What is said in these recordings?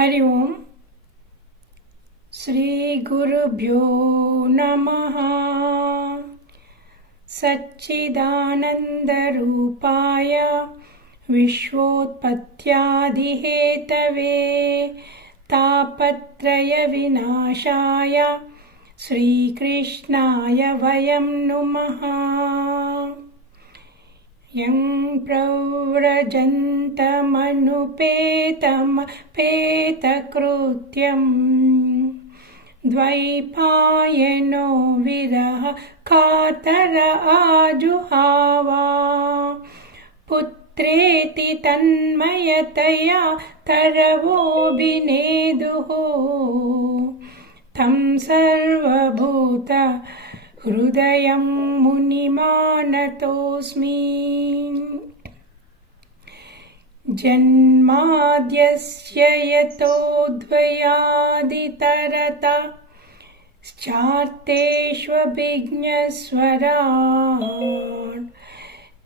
हरि ओम श्री गुरुभ्यो नमः। सच्चिदानंद रूपाय विश्वोत्पत्त्यादिहेतवे तापत्रय विनाशाय श्री कृष्णाय वयं नुमः। यं प्रव्रजन्तमनुपेतमपेतकृत्यं द्वैपायनो विरह कातर आजुहावा पुत्रेति तन्मयतया तरवोऽभिनेदुः तं सर्वभूत हृदयं मुनिमानतोऽस्मि। जन्माद्यस्य यतोऽध्वयादितरतश्चार्तेष्वभिज्ञस्वराट्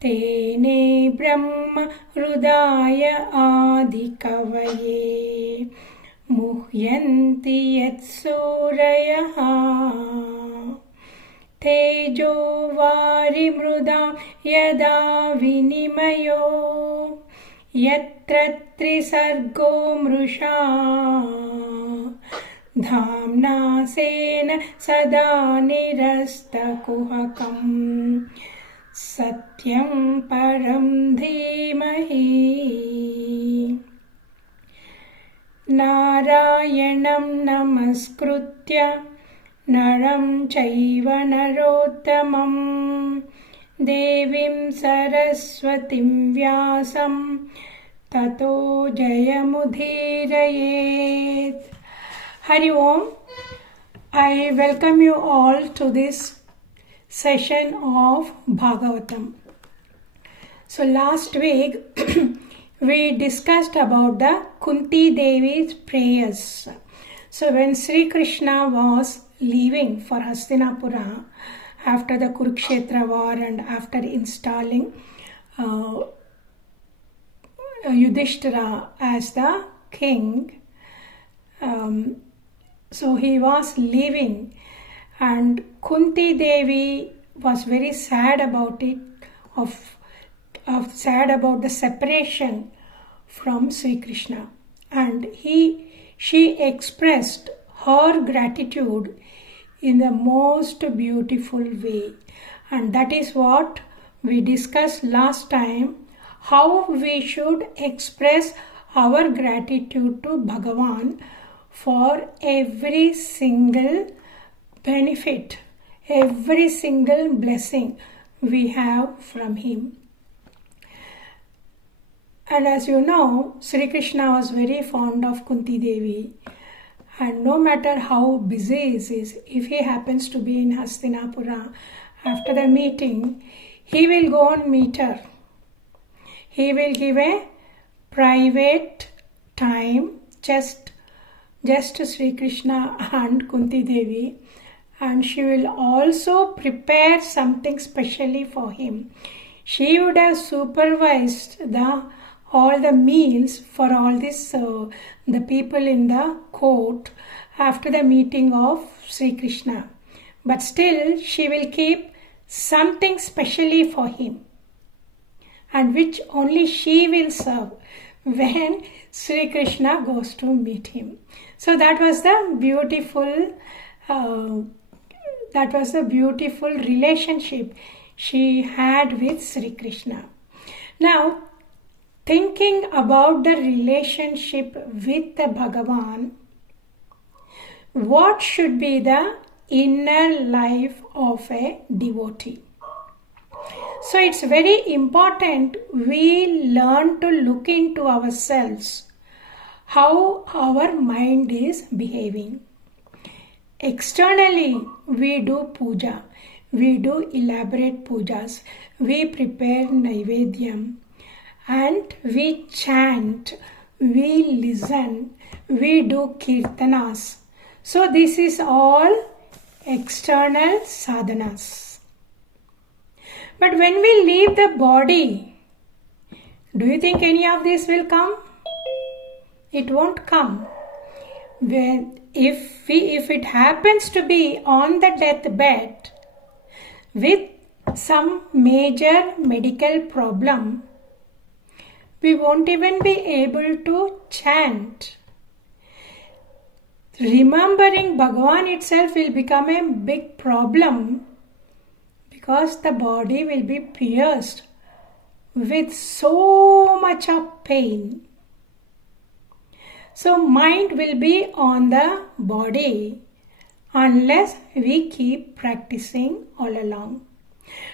तेने ब्रह्म हृदाय आदिकवये मुह्यन्ति यत्सूरयः। तेजो वारिमृदां यदा विनिमयो यत्र त्रिसर्गो मृषा धाम्ना स्वेन सदा निरस्तकुहकं सत्यं परं धीमहि। नारायणं नमस्कृत्य नरं चैव नरोत्तमं देवीं सरस्वतीं व्यासं ततो जयमुदीरयेत्। Hari Om. I welcome you all to this session of Bhagavatam. So last week we discussed about the Kunti Devi's prayers. So when Sri Krishna was leaving for Hastinapura after the Kurukshetra war and after installing Yudhishthira as the king, so he was leaving, and Kunti Devi was very sad about it, sad about the separation from Sri Krishna, and she expressed her gratitude in the most beautiful way. And that is what we discussed last time, how we should express our gratitude to Bhagavan for every single benefit, every single blessing we have from him. And as you know, Sri Krishna was very fond of Kunti Devi, and no matter how busy he is, if he happens to be in Hastinapura after the meeting, he will go and meet her. He will give a private time just to Sri Krishna and Kunti Devi, and she will also prepare something specially for him. She would have supervised all the meals for all this the people in the court after the meeting of Sri Krishna, but still she will keep something specially for him, and which only she will serve when Sri Krishna goes to meet him. So that was the beautiful relationship she had with Sri Krishna. Now, thinking about the relationship with the Bhagavan, what should be the inner life of a devotee? So it's very important we learn to look into ourselves, how our mind is behaving. Externally, we do puja, we do elaborate pujas, we prepare naivedyam, and we chant, we listen, we do kirtanas. So this is all external sadhanas. But when we leave the body, do you think any of this will come? It won't come. if it happens to be on the deathbed with some major medical problem, we won't even be able to chant. Remembering Bhagavan itself will become a big problem because the body will be pierced with so much of pain. So mind will be on the body unless we keep practicing all along.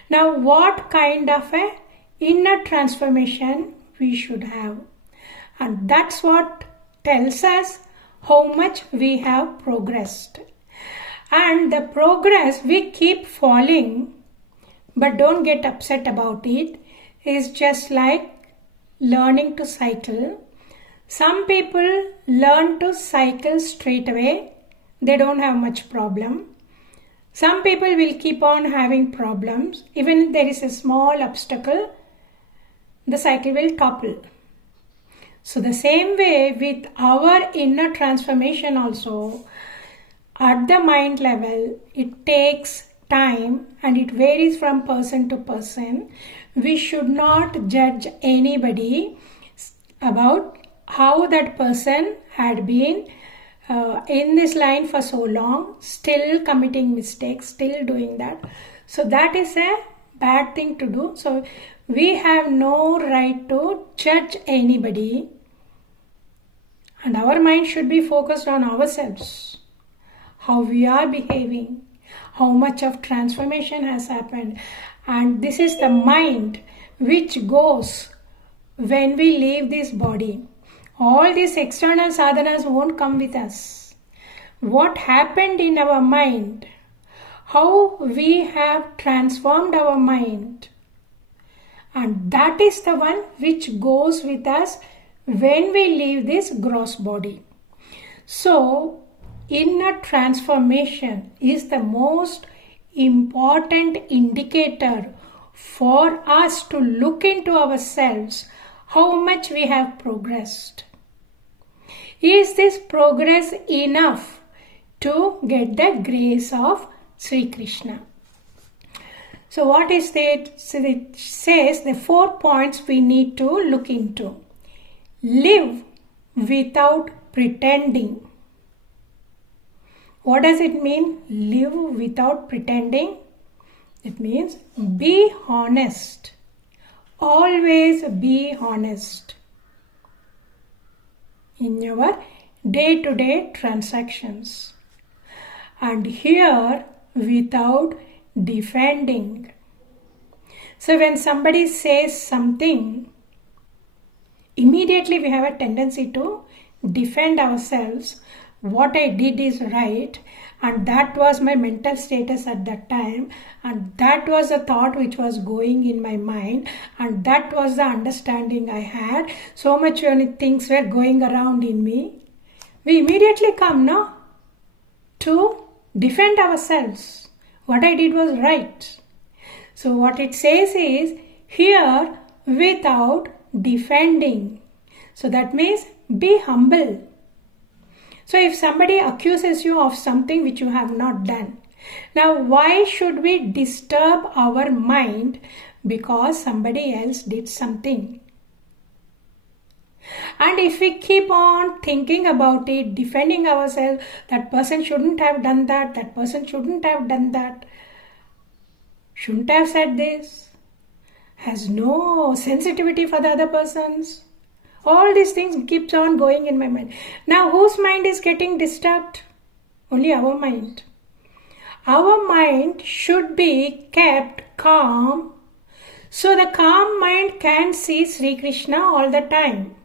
Now, what kind of a inner transformation we should have? And that's what tells us how much we have progressed. And the progress we keep falling, but don't get upset about it, is just like learning to cycle. Some people learn to cycle straight away. They don't have much problem. Some people will keep on having problems. Even if there is a small obstacle, the cycle will topple. So the same way with our inner transformation also, at the mind level, it takes time and it varies from person to person. We should not judge anybody about how that person had been in this line for so long, still committing mistakes, still doing that. So that is a bad thing to do. So we have no right to judge anybody, and our mind should be focused on ourselves, how we are behaving, how much of transformation has happened. And this is the mind which goes when we leave this body. All these external sadhanas won't come with us. What happened in our mind, how we have transformed our mind, and that is the one which goes with us when we leave this gross body. So, inner transformation is the most important indicator for us to look into ourselves, how much we have progressed. Is this progress enough to get the grace of Sri Krishna? So what is that? So it says the 4 points we need to look into. Live without pretending. What does it mean? Live without pretending. It means be honest. Always be honest in your day-to-day transactions. And here, without defending. So when somebody says something, immediately we have a tendency to defend ourselves. What I did is right, and that was my mental status at that time, and that was the thought which was going in my mind, and that was the understanding I had. So much many things were going around in me. We immediately come now to defend ourselves. What I did was right. So what it says is here without defending. So that means be humble. So if somebody accuses you of something which you have not done, now why should we disturb our mind because somebody else did something? And if we keep on thinking about it, defending ourselves, that person shouldn't have done that, that person shouldn't have done that, shouldn't have said this, has no sensitivity for the other persons. All these things keeps on going in my mind. Now whose mind is getting disturbed? Only our mind. Our mind should be kept calm, so the calm mind can see Sri Krishna all the time.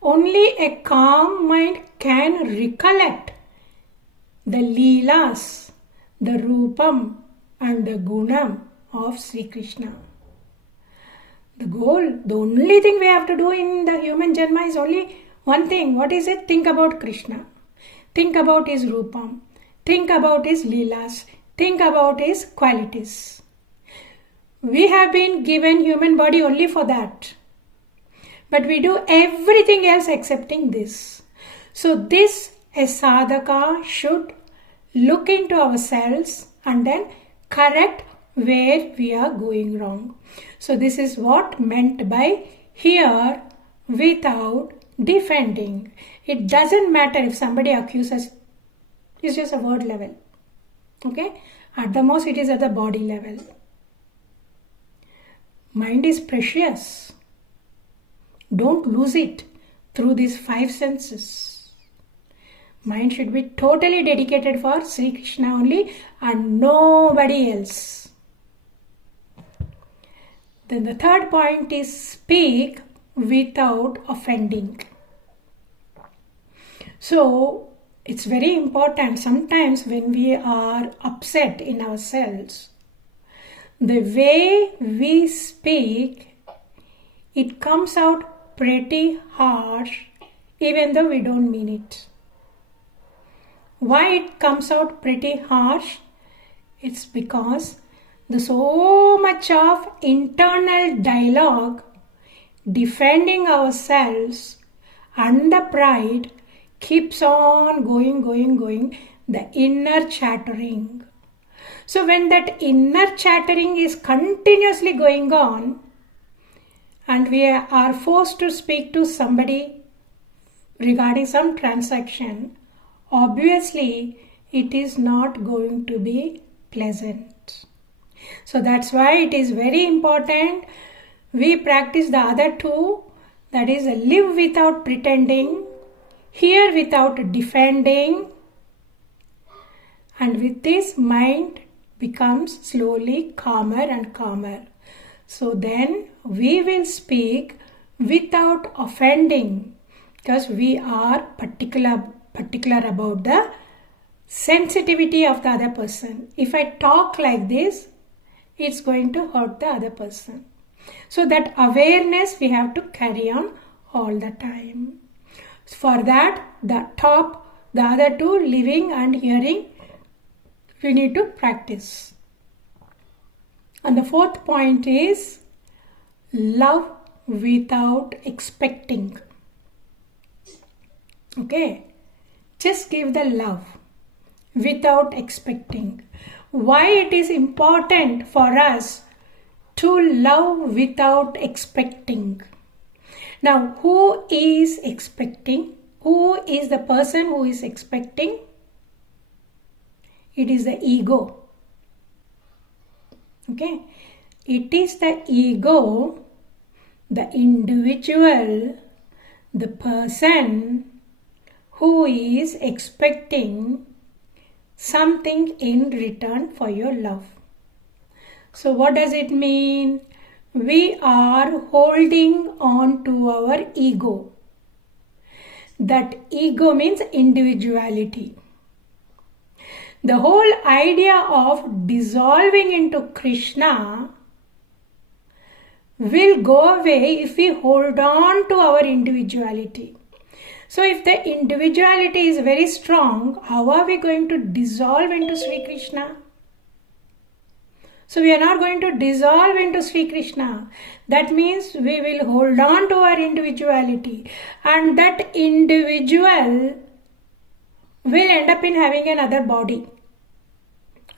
Only a calm mind can recollect the Leelas, the Rupam and the Gunam of Sri Krishna. The goal, the only thing we have to do in the human Janma is only one thing. What is it? Think about Krishna. Think about his Rupam. Think about his Leelas. Think about his qualities. We have been given human body only for that. But we do everything else excepting this. So this a sadhaka should look into ourselves and then correct where we are going wrong. So this is what meant by here without defending. It doesn't matter if somebody accuses, it's just a word level. Okay? At the most it is at the body level. Mind is precious. Don't lose it through these 5 senses. Mind should be totally dedicated for Sri Krishna only and nobody else. Then the third point is speak without offending. So it's very important sometimes when we are upset in ourselves, the way we speak, it comes out pretty harsh even though we don't mean it. Why it comes out pretty harsh? It's because there's so much of internal dialogue defending ourselves and the pride keeps on going, the inner chattering. So when that inner chattering is continuously going on and we are forced to speak to somebody regarding some transaction, obviously it is not going to be pleasant. So that's why it is very important we practice the other two, that is live without pretending, hear without defending, and with this mind becomes slowly calmer and calmer. So then we will speak without offending because we are particular about the sensitivity of the other person. If I talk like this, it's going to hurt the other person. So that awareness we have to carry on all the time. For that, the other two, living and hearing, we need to practice. And the fourth point is love without expecting. Okay, just give the love without expecting. Why it is important for us to love without expecting? Now, who is expecting? Who is the person who is expecting? It is the ego. Okay, it is the ego, the individual, the person who is expecting something in return for your love. So what does it mean? We are holding on to our ego. That ego means individuality. The whole idea of dissolving into Krishna will go away if we hold on to our individuality. So if the individuality is very strong, how are we going to dissolve into Sri Krishna? So we are not going to dissolve into Sri Krishna. That means we will hold on to our individuality. And that individual will end up in having another body.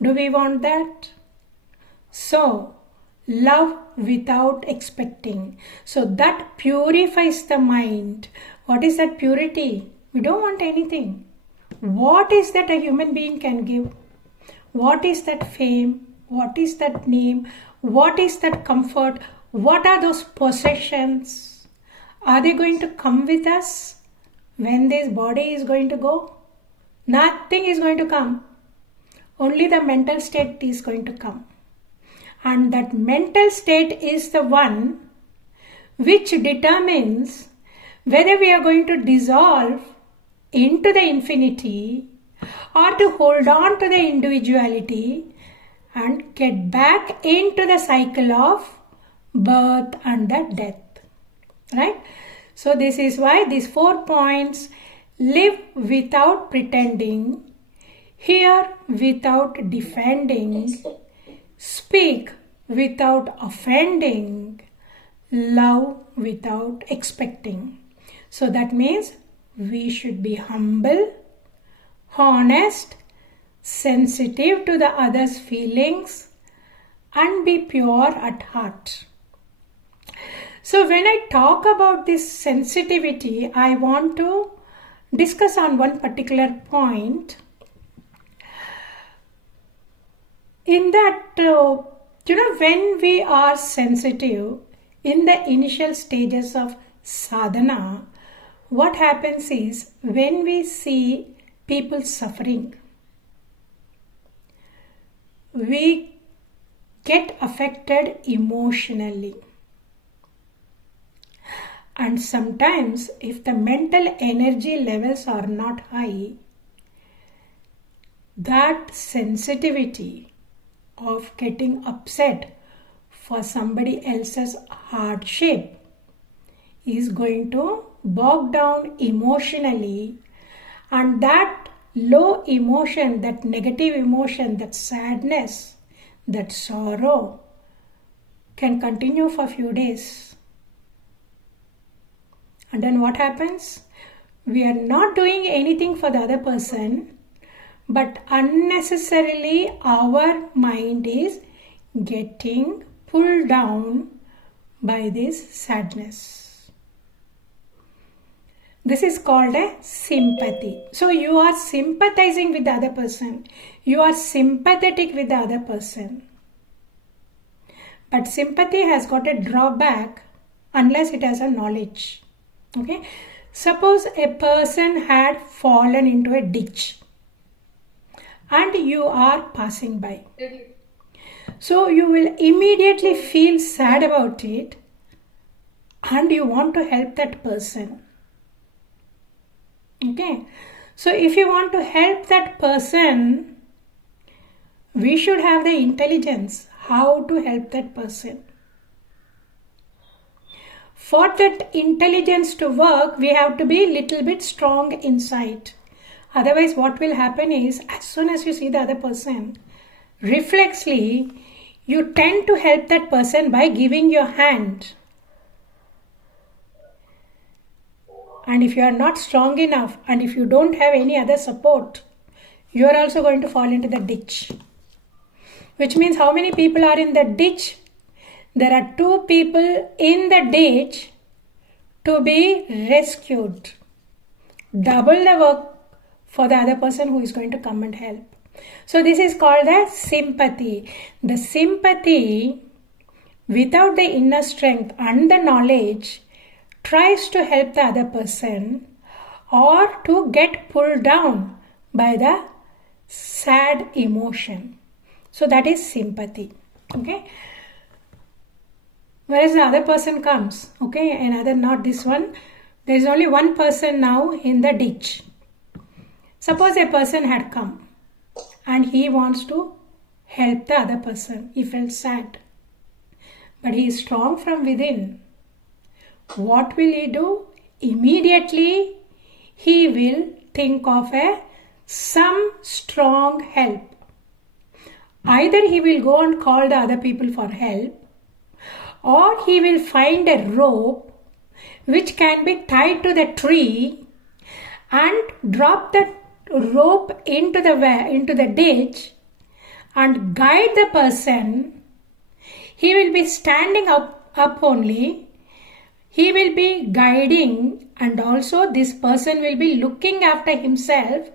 Do we want that? So, love without expecting. So that purifies the mind. What is that purity? We don't want anything. What is that a human being can give? What is that fame? What is that name? What is that comfort? What are those possessions? Are they going to come with us when this body is going to go? Nothing is going to come. Only the mental state is going to come. And that mental state is the one which determines whether we are going to dissolve into the infinity or to hold on to the individuality and get back into the cycle of birth and the death. Right? So this is why these 4 points: live without pretending, hear without defending, speak without offending, love without expecting. So that means we should be humble, honest, sensitive to the other's feelings, and be pure at heart. So when I talk about this sensitivity, I want to discuss on one particular point. In that, when we are sensitive in the initial stages of sadhana, what happens is when we see people suffering, we get affected emotionally. And sometimes if the mental energy levels are not high, that sensitivity of getting upset for somebody else's hardship is going to bog down emotionally, and that low emotion, that negative emotion, that sadness, that sorrow can continue for a few days. And then what happens? We are not doing anything for the other person, but unnecessarily our mind is getting pulled down by this sadness. This is called a sympathy. So you are sympathizing with the other person. You are sympathetic with the other person. But sympathy has got a drawback unless it has a knowledge. Okay, suppose a person had fallen into a ditch and you are passing by. So you will immediately feel sad about it and you want to help that person. Okay, so if you want to help that person, we should have the intelligence how to help that person. For that intelligence to work, we have to be a little bit strong inside. Otherwise, what will happen is, as soon as you see the other person, reflexly, you tend to help that person by giving your hand. And if you are not strong enough, and if you don't have any other support, you are also going to fall into the ditch. Which means how many people are in the ditch? There are 2 people in the ditch to be rescued. Double the work for the other person who is going to come and help. So this is called the sympathy. The sympathy, without the inner strength and the knowledge, tries to help the other person or to get pulled down by the sad emotion. So that is sympathy. Okay. Whereas the other person comes, okay, another, not this one. There is only one person now in the ditch. Suppose a person had come and he wants to help the other person. He felt sad, but he is strong from within. What will he do? Immediately he will think of some strong help. Either he will go and call the other people for help, or he will find a rope which can be tied to the tree and drop the rope into the ditch and guide the person. He will be standing up only. He will be guiding, and also this person will be looking after himself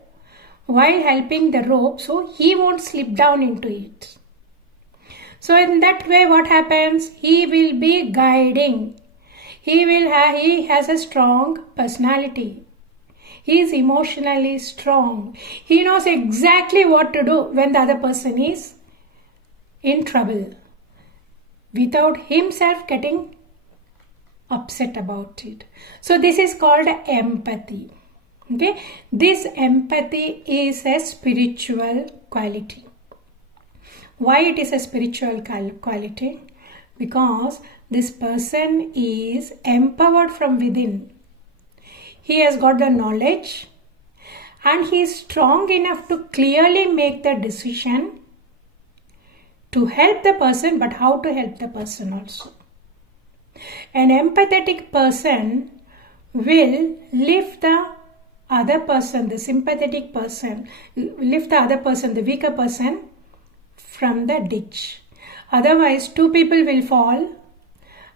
while helping the rope, so he won't slip down into it. So in that way, what happens? He will be guiding. He has a strong personality. He is emotionally strong. He knows exactly what to do when the other person is in trouble, without himself getting upset about it. So this is called empathy. Okay, this empathy is a spiritual quality. Why it is a spiritual quality? Because this person is empowered from within. He has got the knowledge and he is strong enough to clearly make the decision to help the person, but how to help the person also. An empathetic person will lift the other person, the sympathetic person, lift the other person, the weaker person, from the ditch. Otherwise, two people will fall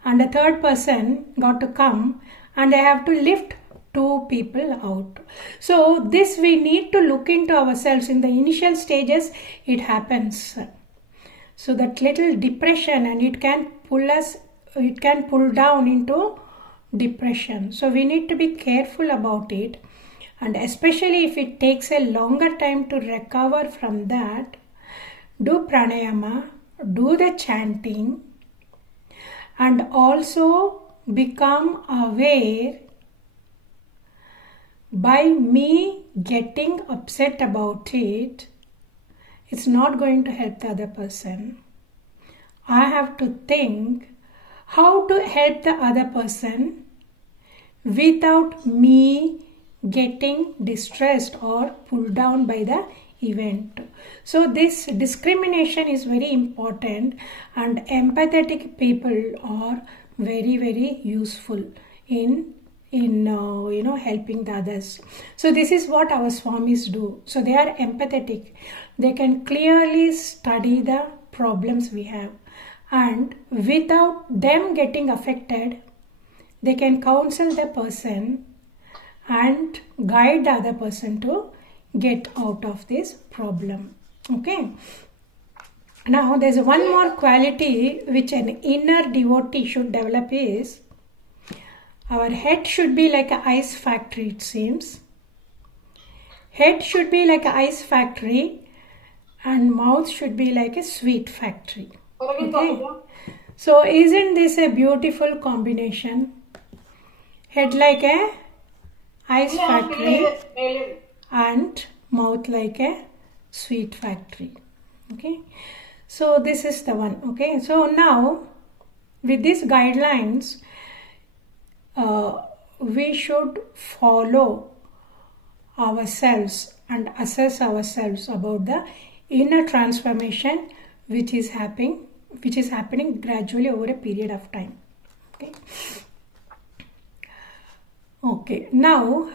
and a third person got to come and they have to lift two people out. So this we need to look into ourselves. In the initial stages, it happens. So that little depression, and it can pull down into depression. So we need to be careful about it. And especially if it takes a longer time to recover from that, do pranayama, do the chanting, and also become aware, by me getting upset about it, it's not going to help the other person. I have to think how to help the other person without me getting distressed or pulled down by the event. So this discrimination is very important, and empathetic people are very, very useful in helping the others. So this is what our Swamis do. So they are empathetic. They can clearly study the problems we have, and without them getting affected, they can counsel the person and guide the other person to get out of this problem. Okay. Now there's one more quality which an inner devotee should develop is, our head should be like an ice factory, it seems. Head should be like an ice factory and mouth should be like a sweet factory. Okay. So isn't this a beautiful combination? Head like a ice factory and mouth like a sweet factory. Okay. So this is the one. Okay. So now with these guidelines, we should follow ourselves and assess ourselves about the inner transformation which is happening gradually over a period of time. Okay. Okay. Now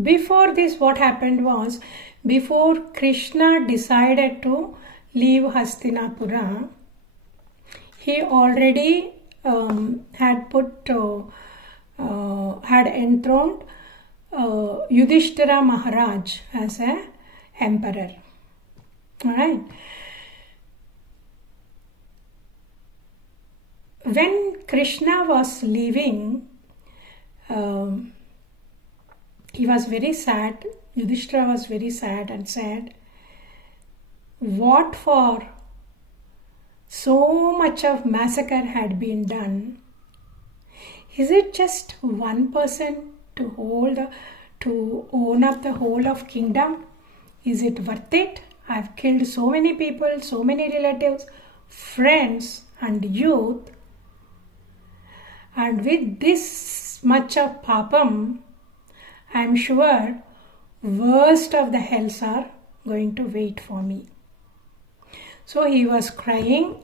before this, what happened was, before Krishna decided to leave Hastinapura, he already had enthroned Yudhishthira Maharaj as a emperor. Alright. When Krishna was leaving, he was very sad. Yudhishthira was very sad and said, what for so much of massacre had been done? Is it just one person to own up the whole of kingdom? Is it worth it? I've killed so many people, so many relatives, friends and youth, and with this much of papam, I'm sure worst of the hells are going to wait for me. So he was crying,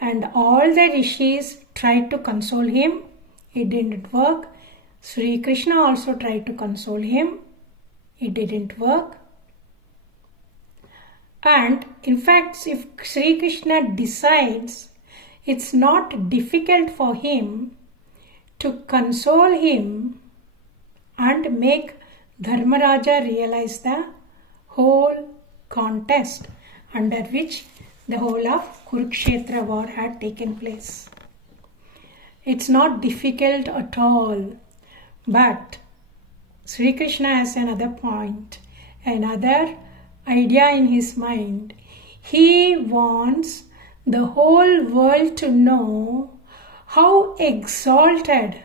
and all the rishis tried to console him. It didn't work. Sri Krishna also tried to console him. It didn't work. And in fact, if Sri Krishna decides, it's not difficult for him to console him and make Dharmaraja realize the whole contest under which the whole of Kurukshetra war had taken place. It's not difficult at all, but Sri Krishna has another point, another idea in his mind. He wants the whole world to know how exalted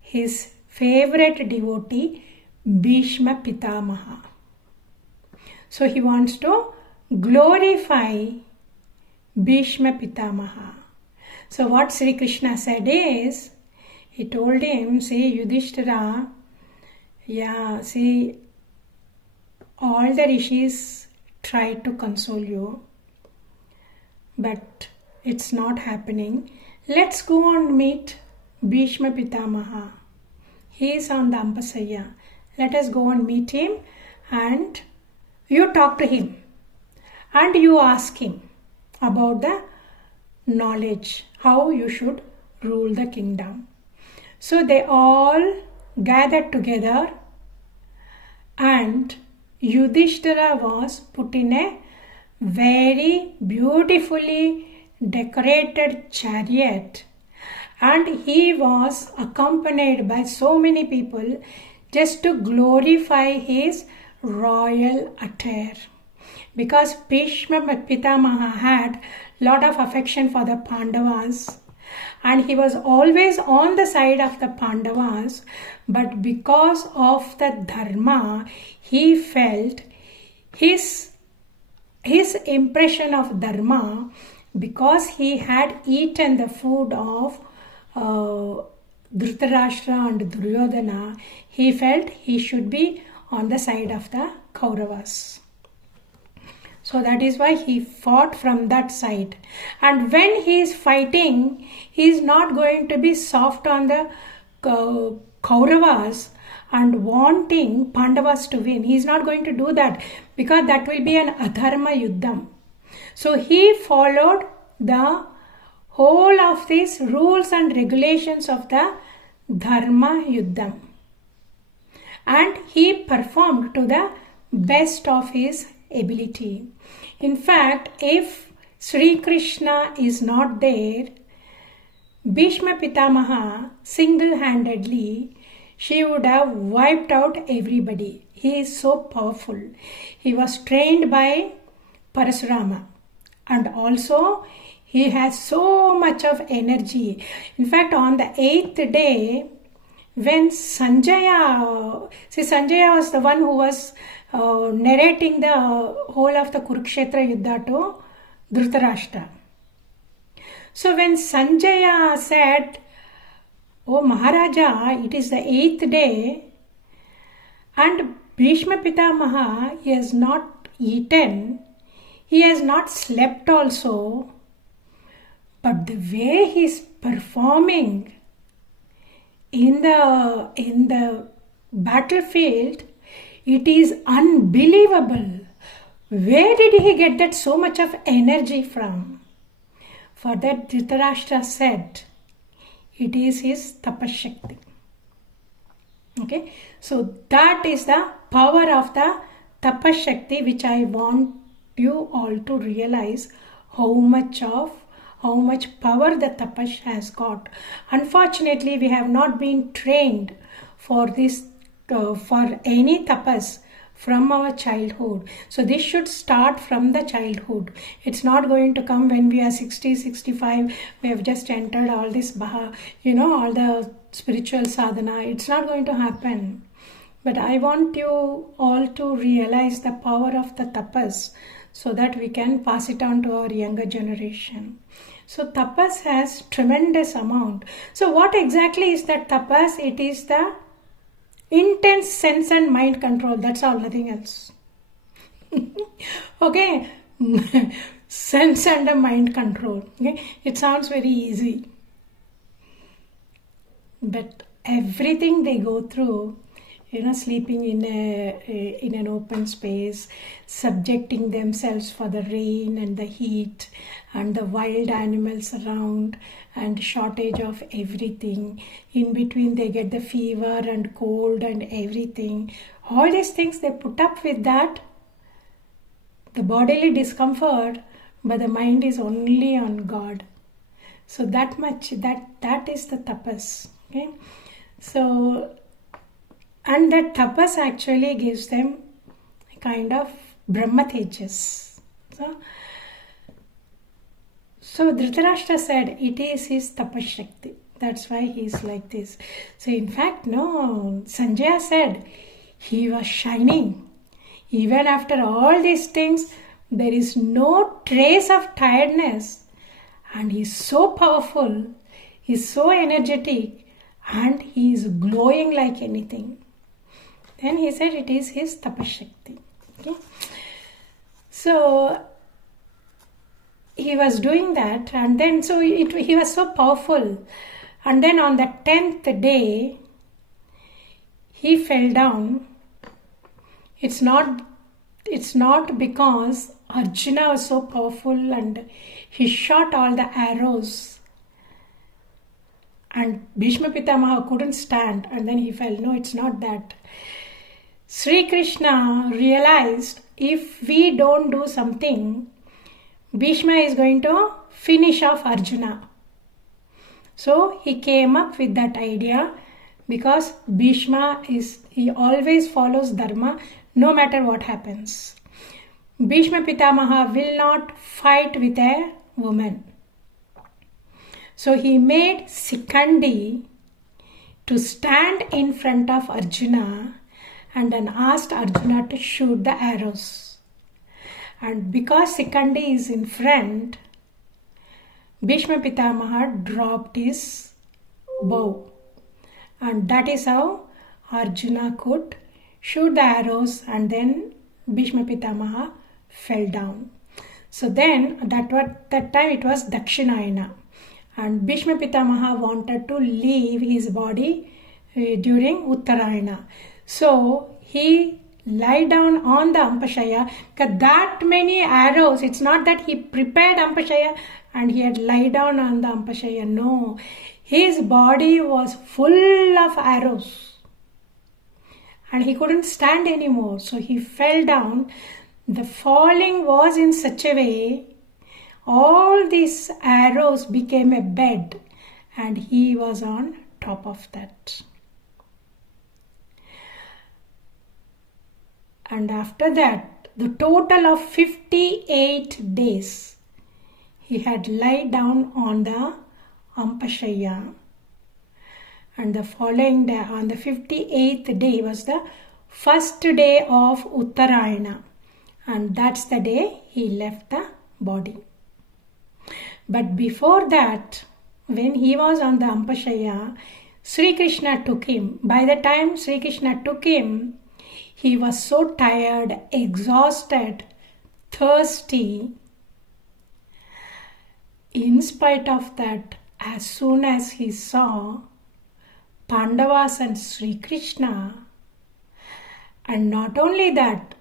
his favorite devotee Bhishma Pitamaha. So he wants to glorify Bhishma Pitamaha. So what Sri Krishna said is, he told him, see Yudhishthira, see all the rishis tried to console you, but it's not happening. Let's go and meet Bhishma Pitamaha. He is on the Ampasaya. Let us go and meet him, and you talk to him and you ask him about the knowledge, how you should rule the kingdom. So they all gathered together, and Yudhishthira was put in a very beautifully decorated chariot, and he was accompanied by so many people just to glorify his royal attire. Because Bhishma Pitamaha had lot of affection for the Pandavas, and he was always on the side of the Pandavas, but because of the dharma, he felt his impression of dharma, because he had eaten the food of Dhritarashtra and Duryodhana, he felt he should be on the side of the Kauravas. So that is why he fought from that side. And when he is fighting, he is not going to be soft on the Kauravas and wanting Pandavas to win. He is not going to do that, because that will be an adharma yuddham. So he followed the whole of these rules and regulations of the dharma yuddham, and he performed to the best of his ability. In fact, if Sri Krishna is not there, Bhishma Pitamaha single-handedly, she would have wiped out everybody. He is so powerful. He was trained by Parasurama, and also he has so much of energy. In fact, on the 8th day, when Sanjaya was the one who was narrating the whole of the Kurukshetra Yuddha to Dhritarashtra. So when Sanjaya said, "Oh Maharaja, it is the 8th day, and Bhishma Pitamaha, he has not eaten, he has not slept also, but the way he is performing in the battlefield, it is unbelievable. Where did he get that so much of energy from?" For that Dhritarashtra said, it is his tapashakti. Okay, so that is the power of the tapashakti, which I want you all to realize how much power the tapash has got. Unfortunately, we have not been trained for this, for any tapas from our childhood. So this should start from the childhood. It's not going to come when we are 60, 65, we have just entered all this, all the spiritual sadhana. It's not going to happen. But I want you all to realize the power of the tapas, so that we can pass it on to our younger generation. So tapas has tremendous amount. So what exactly is that tapas? It is the intense sense and mind control. That's all, nothing else. Okay, sense and mind control. Okay, it sounds very easy, but everything they go through, sleeping in an open space, subjecting themselves for the rain and the heat and the wild animals around, and shortage of everything. In between they get the fever and cold and everything. All these things they put up with that. The bodily discomfort, but the mind is only on God. So that much, that is the tapas. Okay, so, and that tapas actually gives them a kind of Brahma Tejas. So Dhritarashtra said it is his tapashakti. That's why he is like this. So in fact, no, Sanjaya said he was shining. Even after all these things, there is no trace of tiredness. And he is so powerful, he is so energetic, and he is glowing like anything. Then he said it is his tapashakti. Okay? So he was doing that, and then he was so powerful, And then on the 10th day, he fell down. It's not because Arjuna was so powerful and he shot all the arrows and Bhishma Pitamaha couldn't stand and then he fell. No, it's not that. Sri Krishna realized if we don't do something, Bhishma is going to finish off Arjuna. So he came up with that idea because Bhishma he always follows dharma no matter what happens. Bhishma Pitamaha will not fight with a woman. So he made Sikandi to stand in front of Arjuna and then asked Arjuna to shoot the arrows. And because Sikandi is in front, Bhishma Pitamaha dropped his bow. And that is how Arjuna could shoot the arrows and then Bhishma Pitamaha fell down. So then that time it was Dakshinayana. And Bhishma Pitamaha wanted to leave his body during Uttarayana. So he lie down on the Ampashaya. That many arrows, it's not that he prepared Ampashaya and he had lie down on the Ampashaya. No, his body was full of arrows and he couldn't stand anymore. So he fell down. The falling was in such a way, all these arrows became a bed and he was on top of that. And after that, the total of 58 days, he had lie down on the Ampashaya. And the following day, on the 58th day, was the first day of Uttarayana. And that's the day he left the body. But before that, when he was on the Ampashaya, Sri Krishna took him. By the time Sri Krishna took him, he was so tired, exhausted, thirsty. In spite of that, as soon as he saw Pandavas and Sri Krishna, and not only that,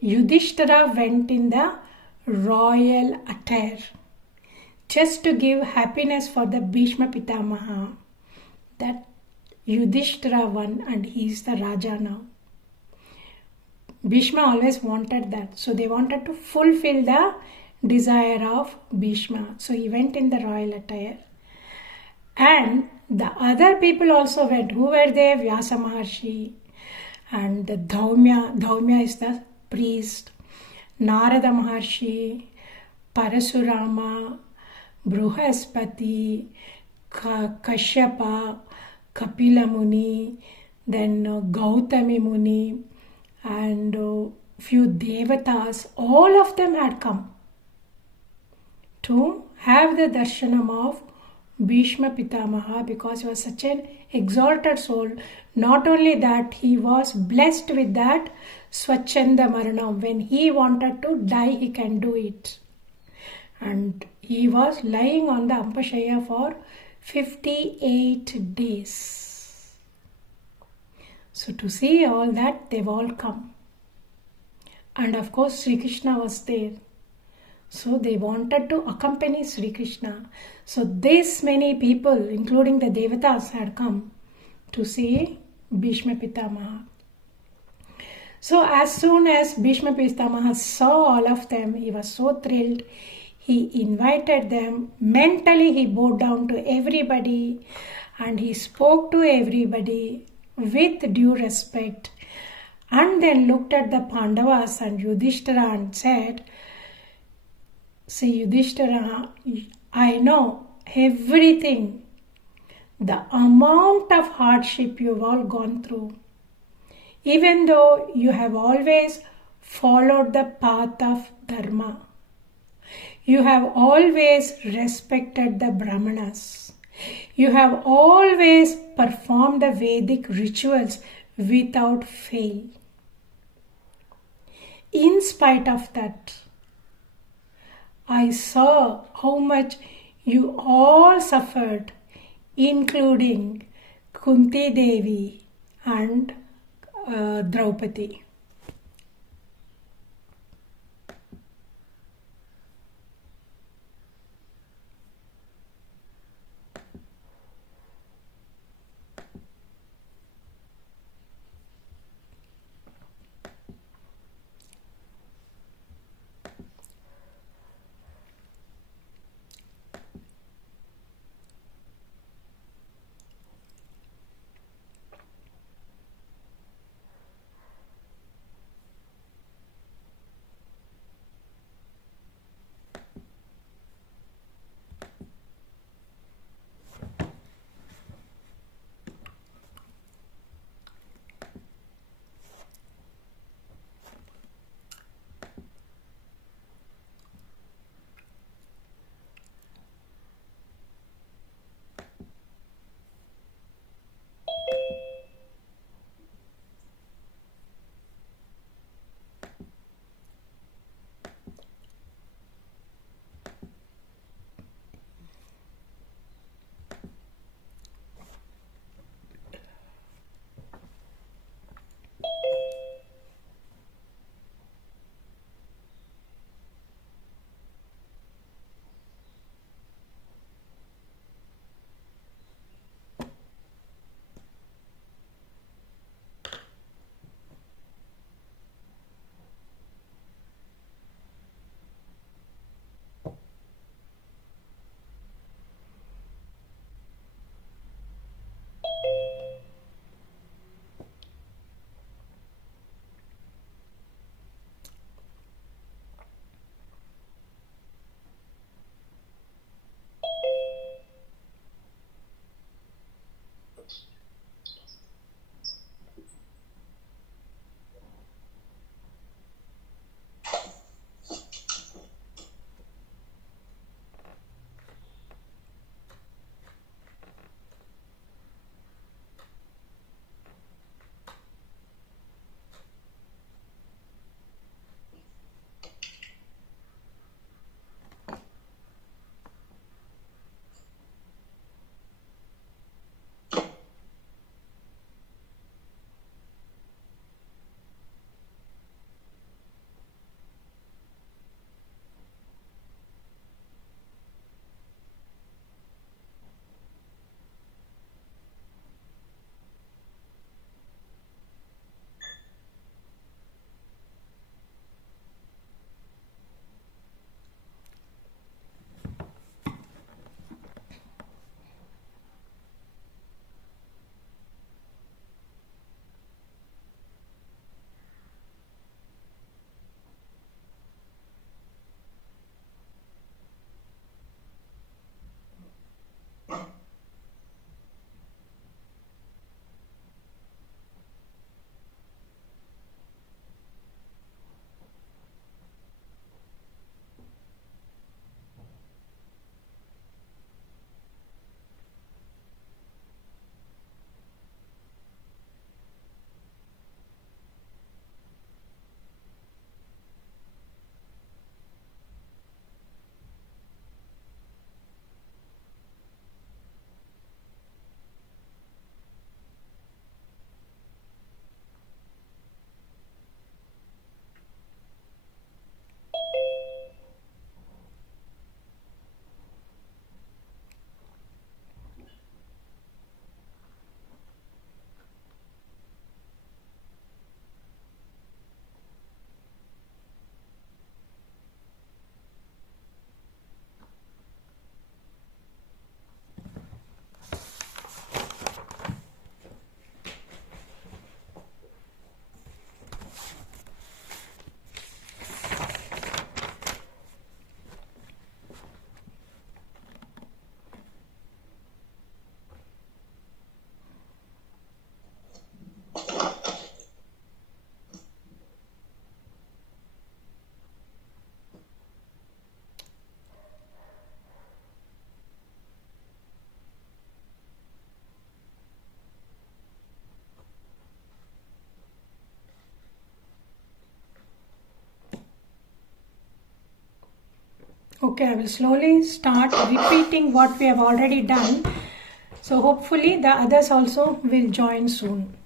Yudhishthira went in the royal attire just to give happiness for the Bhishma Pitamaha, that Yudhishthira won and he is the Raja now. Bhishma always wanted that. So they wanted to fulfill the desire of Bhishma. So he went in the royal attire. And the other people also went. Who were there? Vyasa Maharshi and the Dhaumya. Dhaumya is the priest. Narada Maharshi, Parasurama, Bruhaspati, Kashyapa, Kapila Muni, then Gautami Muni, and few devatas, all of them had come to have the darshanam of Bhishma Pitamaha because he was such an exalted soul. Not only that, he was blessed with that Swachanda Maranam. When he wanted to die, he can do it. And he was lying on the Ampashaya for 58 days. So to see all that, they've all come. And of course, Sri Krishna was there. So they wanted to accompany Sri Krishna. So this many people, including the devatas, had come to see Bhishma Pitamaha. So as soon as Bhishma Pitamaha saw all of them, he was so thrilled. He invited them. Mentally, he bowed down to everybody and he spoke to everybody with due respect, and then looked at the Pandavas and Yudhishthira and said, "See, Yudhishthira, I know everything, the amount of hardship you've all gone through, even though you have always followed the path of Dharma. You have always respected the Brahmanas. You have always performed the Vedic rituals without fail. In spite of that, I saw how much you all suffered including Kunti Devi and Draupadi. Okay, I will slowly start repeating what we have already done. So hopefully the others also will join soon.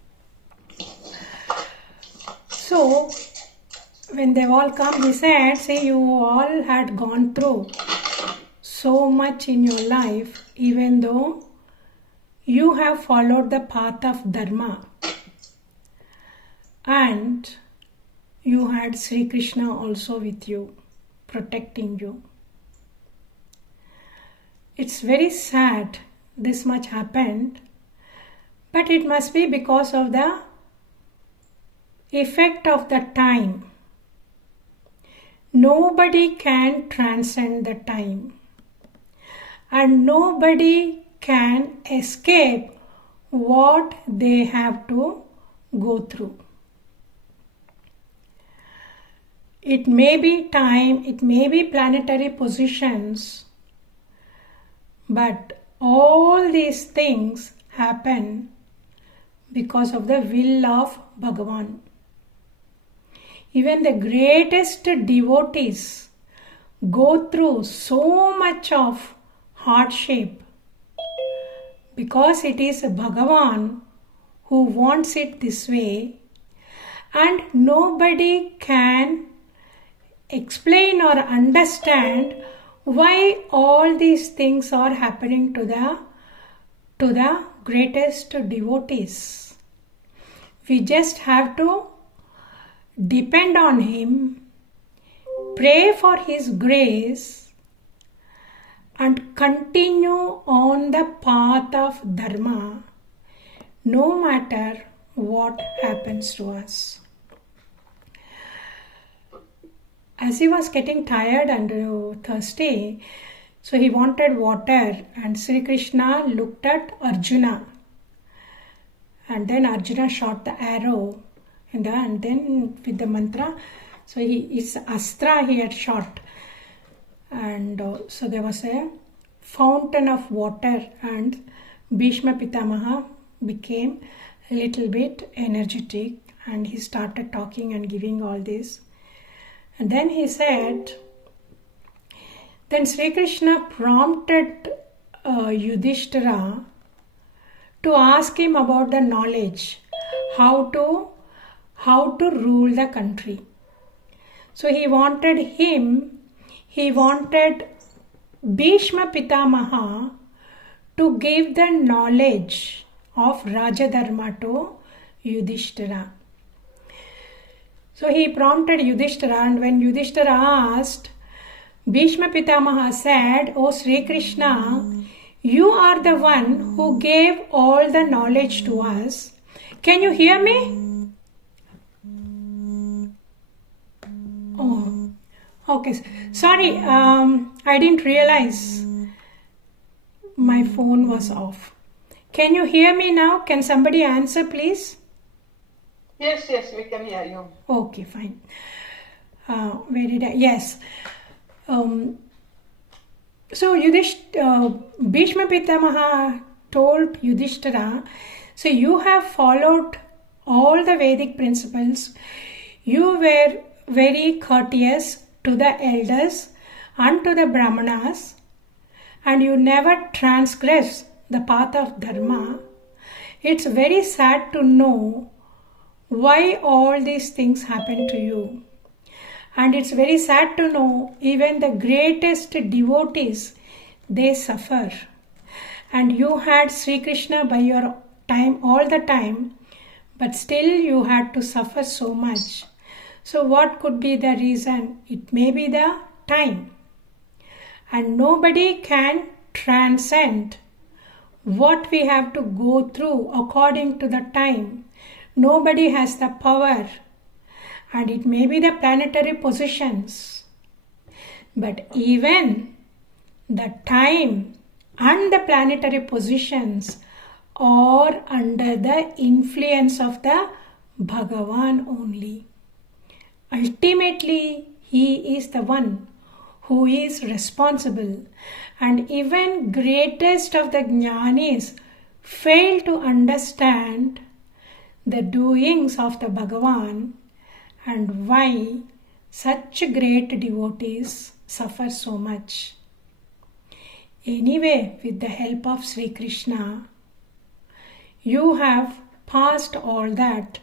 So when they all come, he said, see, you all had gone through so much in your life, even though you have followed the path of Dharma. And you had Sri Krishna also with you, protecting you. It's very sad this much happened, but it must be because of the effect of the time. Nobody can transcend the time, and nobody can escape what they have to go through. It may be time, it may be planetary positions, but all these things happen because of the will of Bhagavan. Even the greatest devotees go through so much of hardship because it is Bhagavan who wants it this way, and nobody can explain or understand why all these things are happening to the greatest devotees. We just have to depend on him, pray for his grace, and continue on the path of Dharma, no matter what happens to us. As he was getting tired and thirsty, so he wanted water, and Sri Krishna looked at Arjuna, and then Arjuna shot the arrow, and then with the mantra, so his astra he had shot, and so there was a fountain of water, and Bhishma Pitamaha became a little bit energetic, and he started talking and giving all this. And then he said, then Sri Krishna prompted Yudhishthira to ask him about the knowledge, how to rule the country. So he wanted Bhishma Pitamaha to give the knowledge of Rajadharma to Yudhishthira. So he prompted Yudhishthira, and when Yudhishthira asked, Bhishma Pitamaha said, "O Sri Krishna, you are the one who gave all the knowledge to us. Can you hear me?" Oh, okay. Sorry, I didn't realize my phone was off. Can you hear me now? Can somebody answer, please? Yes, we can hear you. Okay, fine. Where did I? Yes. So Bhishma Pitamaha told Yudhishthira, so you have followed all the Vedic principles. You were very courteous to the elders and to the Brahmanas, and you never transgressed the path of Dharma. It's very sad to know why all these things happen to you. And it's very sad to know even the greatest devotees, they suffer. And you had Sri Krishna by your time all the time, but still you had to suffer so much. So what could be the reason? It may be the time. And nobody can transcend what we have to go through according to the time. Nobody has the power, and it may be the planetary positions. But even the time and the planetary positions are under the influence of the Bhagavan only. Ultimately, he is the one who is responsible, and even greatest of the Jnanis fail to understand the doings of the Bhagavan and why such great devotees suffer so much. Anyway, with the help of Sri Krishna, You have passed all that,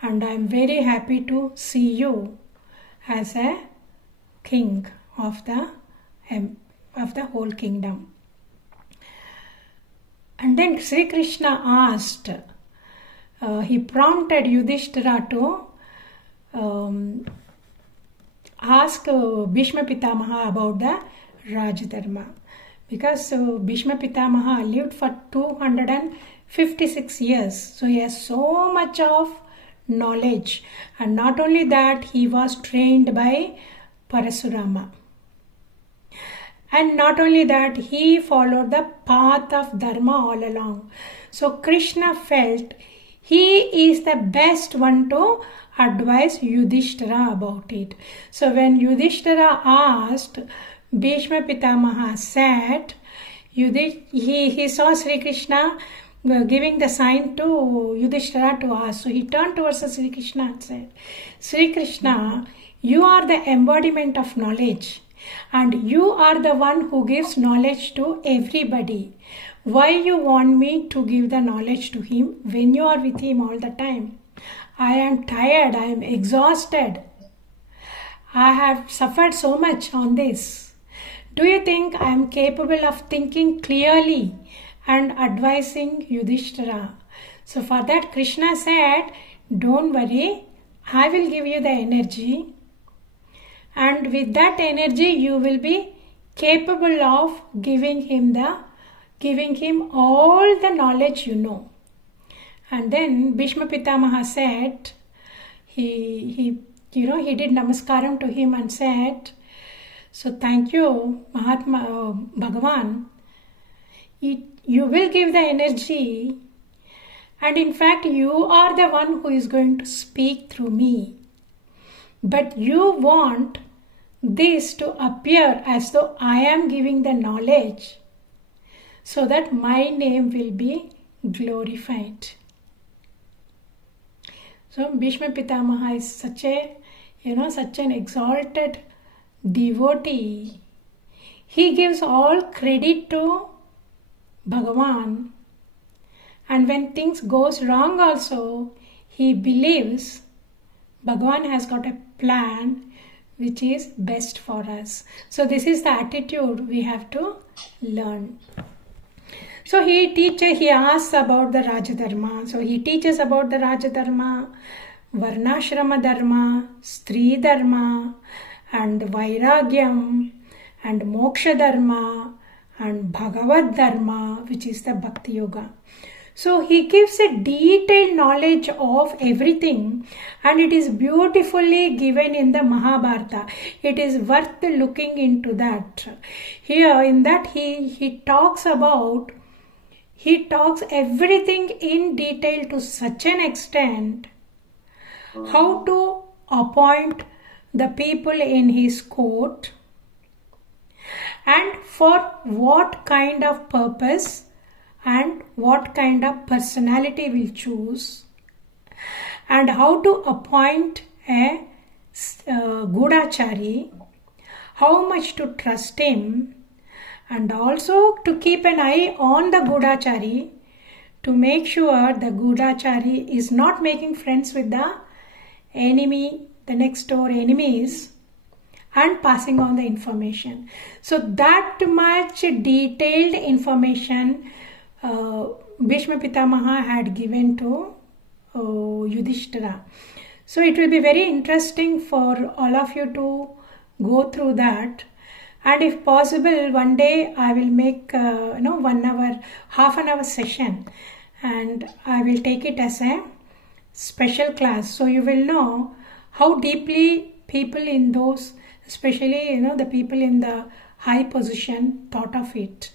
and I am very happy to see you as a king of the whole kingdom. And then Sri Krishna asked, he prompted Yudhishthira to ask Bhishma Pitamaha about the Rajadharma, because Bhishma Pitamaha lived for 256 years, so he has so much of knowledge, and not only that, he was trained by Parasurama, and not only that, he followed the path of Dharma all along. So Krishna felt he is the best one to advise Yudhishthira about it. So when Yudhishthira asked, Bhishma Pitamaha said, he saw Sri Krishna giving the sign to Yudhishthira to ask. So he turned towards Sri Krishna and said, Sri Krishna, you are the embodiment of knowledge, and you are the one who gives knowledge to everybody. Why you want me to give the knowledge to him when you are with him all the time? I am tired, I am exhausted. I have suffered so much on this. Do you think I am capable of thinking clearly and advising Yudhishthira? So for that Krishna said, don't worry, I will give you the energy, and with that energy you will be capable of giving him all the knowledge you know. And then Bhishma Pitamaha said, he did namaskaram to him and said, so thank you, Mahatma Bhagavan. You will give the energy, and in fact you are the one who is going to speak through me. But you want this to appear as though I am giving the knowledge, so that my name will be glorified. So Bhishma Pitamaha is such an exalted devotee. He gives all credit to Bhagavan, and when things goes wrong also, he believes Bhagavan has got a plan which is best for us. So this is the attitude we have to learn. So he asks about the Rajadharma. So he teaches about the Rajadharma, Varnashrama Dharma, Stri Dharma, and Vairagyam, and Moksha Dharma, and Bhagavad Dharma, which is the Bhakti Yoga. So he gives a detailed knowledge of everything, and it is beautifully given in the Mahabharata. It is worth looking into that. Here in that he talks everything in detail to such an extent, how to appoint the people in his court, and for what kind of purpose and what kind of personality will choose, and how to appoint a Gudachari, how much to trust him, and also to keep an eye on the Gudachari to make sure the Gudachari is not making friends with the enemy, the next door enemies, and passing on the information. So that much detailed information Bhishma Pitamaha had given to Yudhishthira. So it will be very interesting for all of you to go through that, and if possible one day I will make 1 hour, half an hour session, and I will take it as a special class, so you will know how deeply people in those, especially the people in the high position, thought of it,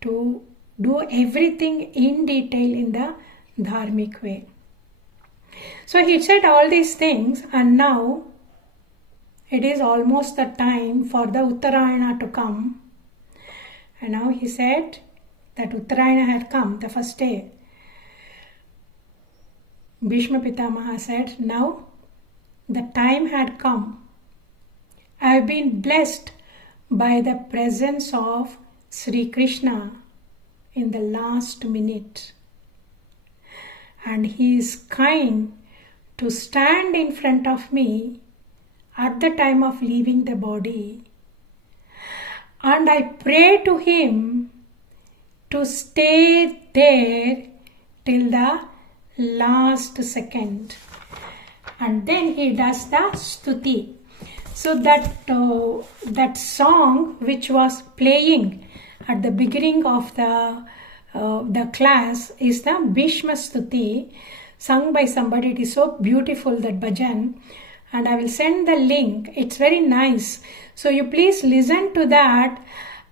to do everything in detail in the dharmic way. So he said all these things, and now it is almost the time for the Uttarayana to come. And now he said that Uttarayana had come, the first day. Bhishma Pitamaha said, now the time had come. I have been blessed by the presence of Sri Krishna in the last minute. and he is kind to stand in front of me at the time of leaving the body. And I pray to him to stay there till the last second. And then he does the Stuti. So that song which was playing at the beginning of the class is the Bhishma Stuti, sung by somebody. It is so beautiful, that bhajan, and I will send the link. It's very nice. So you please listen to that,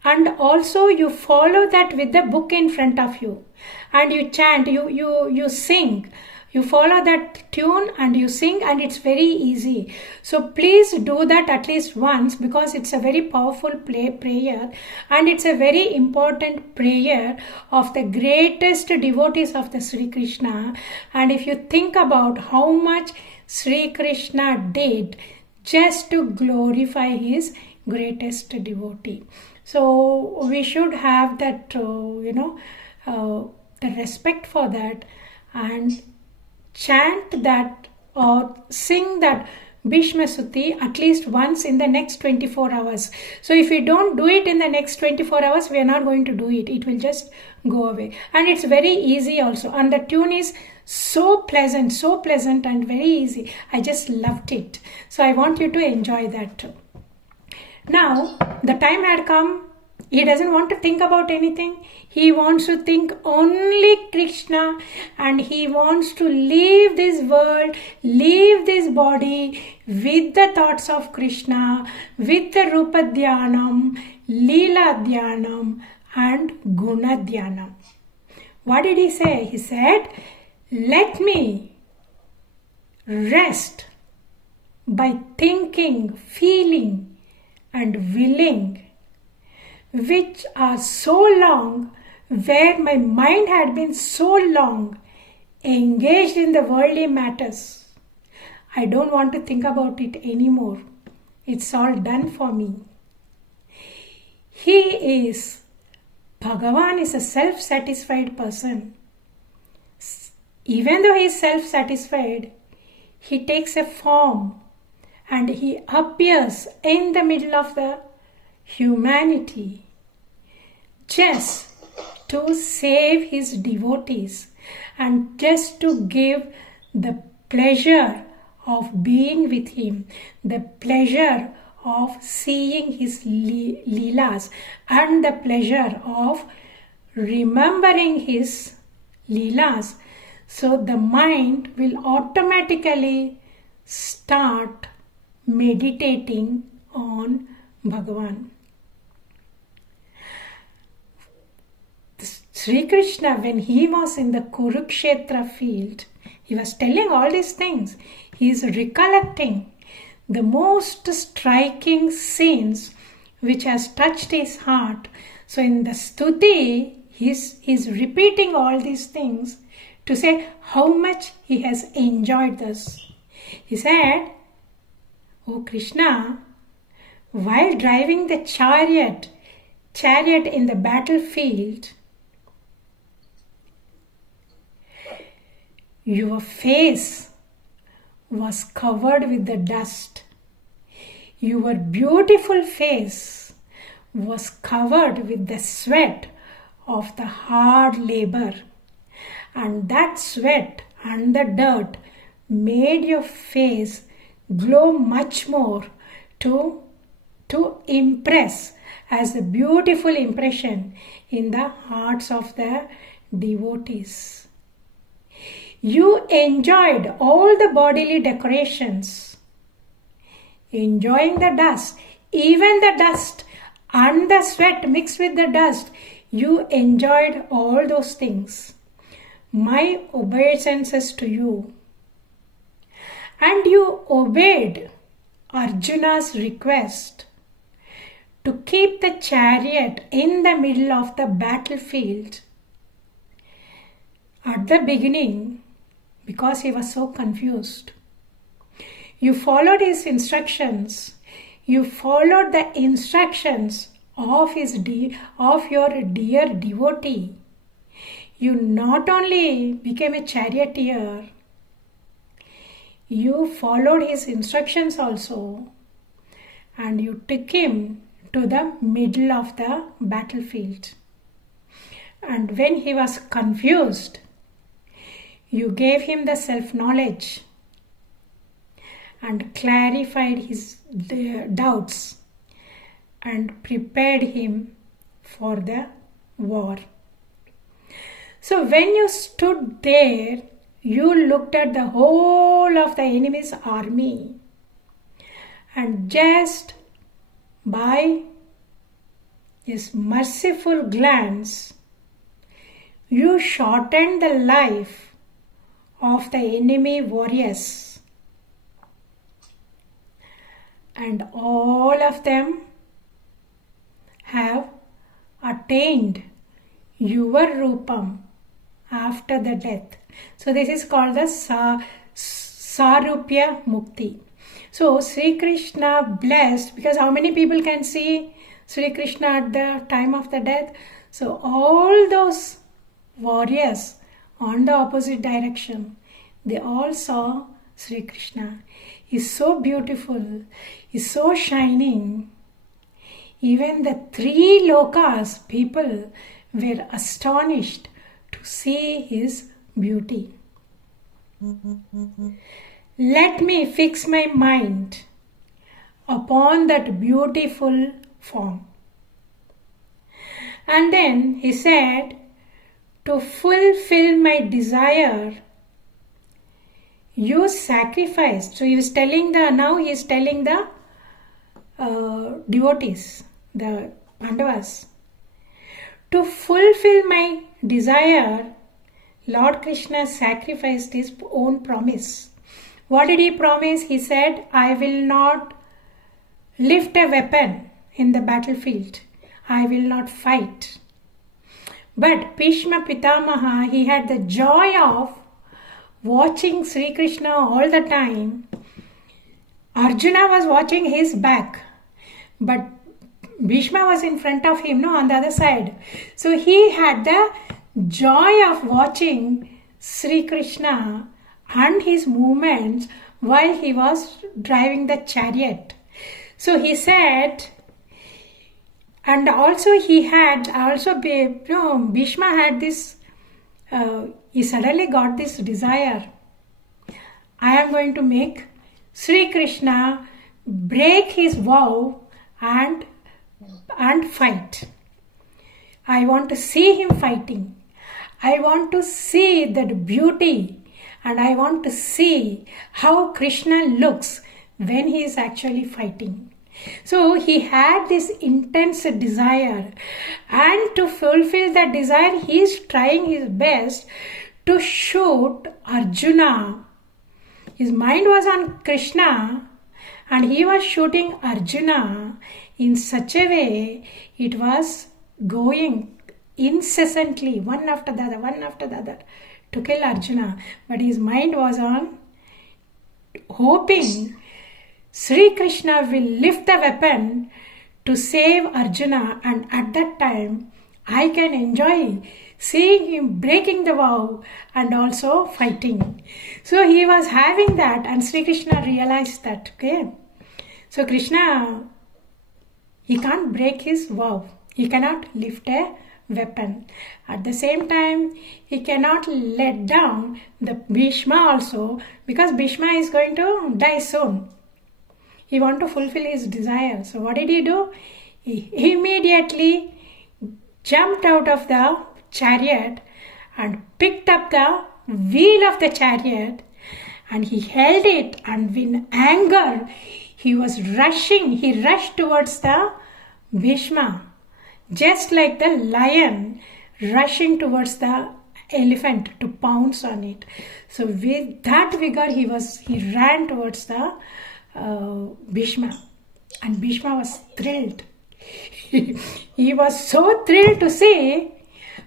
and also you follow that with the book in front of you, and you chant, you sing. You follow that tune and you sing, and it's very easy. So please do that at least once, because it's a very powerful prayer, and it's a very important prayer of the greatest devotees of the Sri Krishna. And if you think about how much Sri Krishna did just to glorify his greatest devotee. So we should have that, the respect for that, and chant that or sing that Bhishma Stuti at least once in the next 24 hours. So if we don't do it in the next 24 hours, we are not going to do it. It will just go away. And it's very easy also. And the tune is so pleasant and very easy. I just loved it. So I want you to enjoy that too. Now, the time had come. He doesn't want to think about anything. He wants to think only Krishna, and he wants to leave this world, leave this body with the thoughts of Krishna, with the Rupa Dhyanam, Leela Dhyanam and Guna Dhyanam. What did he say? He said, let me rest by thinking, feeling and willing, which are so long, where my mind had been so long engaged in the worldly matters. I don't want to think about it anymore. It's all done for me. Bhagavan is a self-satisfied person. Even though he is self-satisfied, he takes a form and he appears in the middle of the humanity just to save his devotees and just to give the pleasure of being with him, the pleasure of seeing his leelas and the pleasure of remembering his leelas. So the mind will automatically start meditating on Bhagavan. Sri Krishna, when he was in the Kurukshetra field, he was telling all these things. He is recollecting the most striking scenes which has touched his heart. So in the Stuti, he's repeating all these things to say how much he has enjoyed this. He said, "O Krishna, while driving the chariot in the battlefield, your face was covered with the dust. Your beautiful face was covered with the sweat of the hard labor. And that sweat and the dirt made your face glow much more to impress as a beautiful impression in the hearts of the devotees. You enjoyed all the bodily decorations, enjoying the dust, even the dust and the sweat mixed with the dust. You enjoyed all those things. My obeisances to you. And you obeyed Arjuna's request to keep the chariot in the middle of the battlefield. At the beginning, because he was so confused, you followed his instructions. You followed the instructions of your dear devotee. you not only became a charioteer, you followed his instructions also, and you took him to the middle of the battlefield. And when he was confused, you gave him the self-knowledge and clarified his doubts and prepared him for the war. So when you stood there, you looked at the whole of the enemy's army, and just by his merciful glance, you shortened the life of the enemy warriors, and all of them have attained your rupam after the death. So this is called the Sarupya Mukti. So Sri Krishna blessed, because how many people can see Sri Krishna at the time of the death? So all those warriors on the opposite direction, they all saw Sri Krishna. He's so beautiful, he's so shining. Even the 3 lokas, people were astonished to see his beauty. Let me fix my mind upon that beautiful form. And then he said, to fulfill my desire, you sacrificed. So he is telling the devotees, the Pandavas, to fulfill my desire, Lord Krishna sacrificed his own promise. What did he promise? He said, I will not lift a weapon in the battlefield. I will not fight. But Bhishma Pitamaha, he had the joy of watching Sri Krishna all the time. Arjuna was watching his back, but Bhishma was in front of him, on the other side. So he had the joy of watching Sri Krishna and his movements while he was driving the chariot. So he said, and also Bhishma had this, he suddenly got this desire. I am going to make Sri Krishna break his vow and fight. I want to see him fighting. I want to see that beauty, and I want to see how Krishna looks when he is actually fighting. So he had this intense desire, and to fulfill that desire, he is trying his best to shoot Arjuna. His mind was on Krishna, and he was shooting Arjuna in such a way it was going incessantly, one after the other, to kill Arjuna. But his mind was on hoping Sri Krishna will lift the weapon to save Arjuna, and at that time I can enjoy seeing him breaking the vow and also fighting. So he was having that, and Sri Krishna realized that. Okay, so Krishna, he can't break his vow. He cannot lift a weapon. At the same time, he cannot let down the Bhishma also, because Bhishma is going to die soon. He wants to fulfill his desire. So what did he do? He immediately jumped out of the chariot and picked up the wheel of the chariot, and he held it, and in anger he rushed towards the Bhishma, just like the lion rushing towards the elephant to pounce on it. So with that vigor he ran towards the Bhishma, and Bhishma was thrilled. He was so thrilled to say,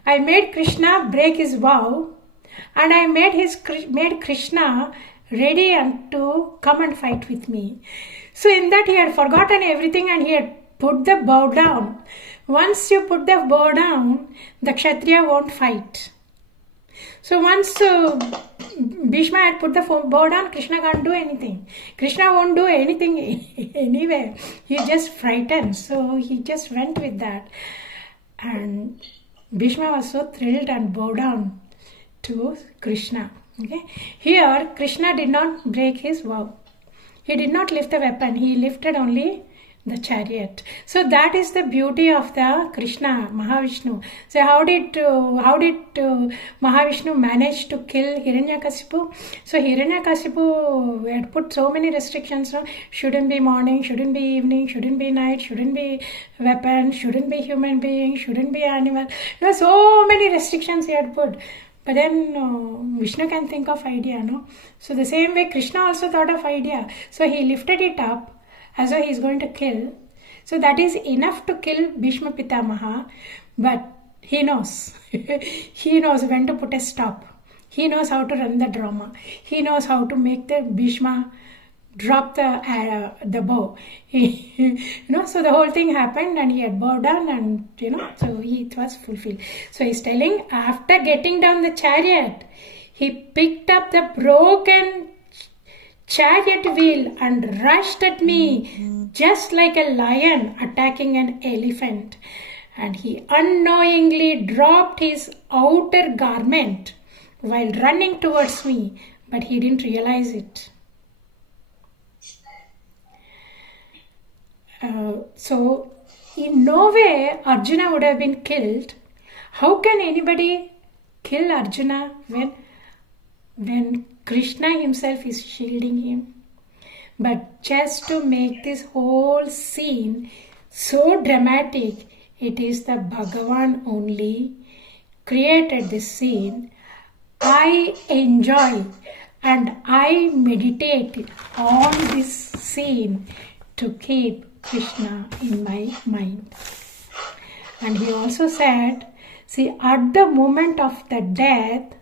I made Krishna break his vow, and I made Krishna ready and to come and fight with me. So in that he had forgotten everything, and he had put the bow down. Once you put the bow down, the Kshatriya won't fight. So once Bhishma had put the bow down, Krishna can't do anything. Krishna won't do anything anyway. He just frightened. So he just went with that. And Bhishma was so thrilled and bowed down to Krishna. Okay. Here, Krishna did not break his vow. He did not lift the weapon. He lifted only the chariot. So that is the beauty of the Krishna, Mahavishnu. So how did Mahavishnu manage to kill Hiranyakasipu? So Hiranyakasipu had put so many restrictions. No? Shouldn't be morning, shouldn't be evening, shouldn't be night, shouldn't be weapon, shouldn't be human being, shouldn't be animal. There were so many restrictions he had put. But then Vishnu can think of idea, no? So the same way Krishna also thought of idea. So he lifted it up as though he is going to kill. So that is enough to kill Bhishma Pitamaha. But he knows. He knows when to put a stop. He knows how to run the drama. He knows how to make the Bhishma drop the bow. So the whole thing happened and he had bowed down and, so it was fulfilled. So he's telling, after getting down the chariot, he picked up the broken chariot wheel and rushed at me just like a lion attacking an elephant. And he unknowingly dropped his outer garment while running towards me, but he didn't realize it. So in no way Arjuna would have been killed. How can anybody kill Arjuna when Krishna himself is shielding him? But just to make this whole scene so dramatic, it is the Bhagavan only created this scene. I enjoy and I meditate on this scene to keep Krishna in my mind. And he also said, see, at the moment of the death,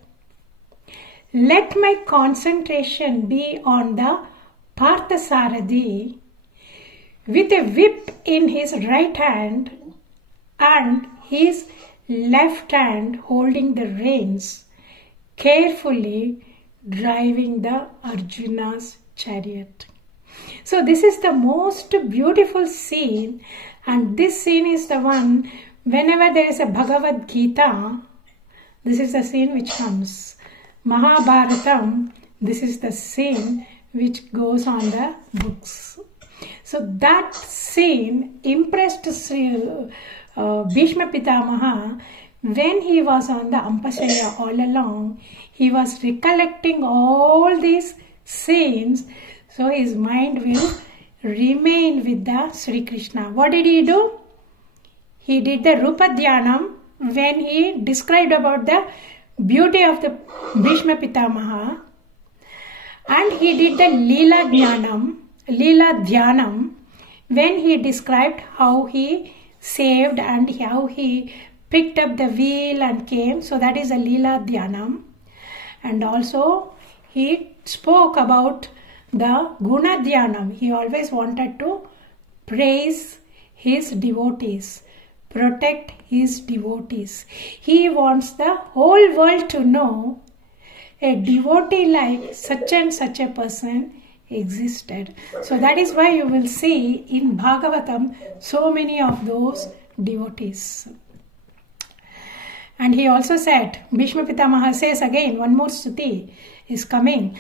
let my concentration be on the Parthasarathi with a whip in his right hand and his left hand holding the reins, carefully driving the Arjuna's chariot. So this is the most beautiful scene, and this scene is the one, whenever there is a Bhagavad Gita, this is the scene which comes. Mahabharatam, this is the scene which goes on the books. So that scene impressed Bhishma Pitamaha. When he was on the Ampashaya all along, he was recollecting all these scenes, so his mind will remain with the Sri Krishna. What did he do? He did the Rupa Dhyanam when he described about the beauty of the Bhishma Pitamaha, and he did the Leela Dhyanam when he described how he saved and how he picked up the wheel and came. So that is a Leela Dhyanam. And also he spoke about the Guna Dhyanam. He always wanted to praise his devotees, protect his devotees. He wants the whole world to know a devotee like such and such a person existed. So that is why you will see in Bhagavatam so many of those devotees. And he also said, Bhishma Pitamaha says again, one more Stuti is coming.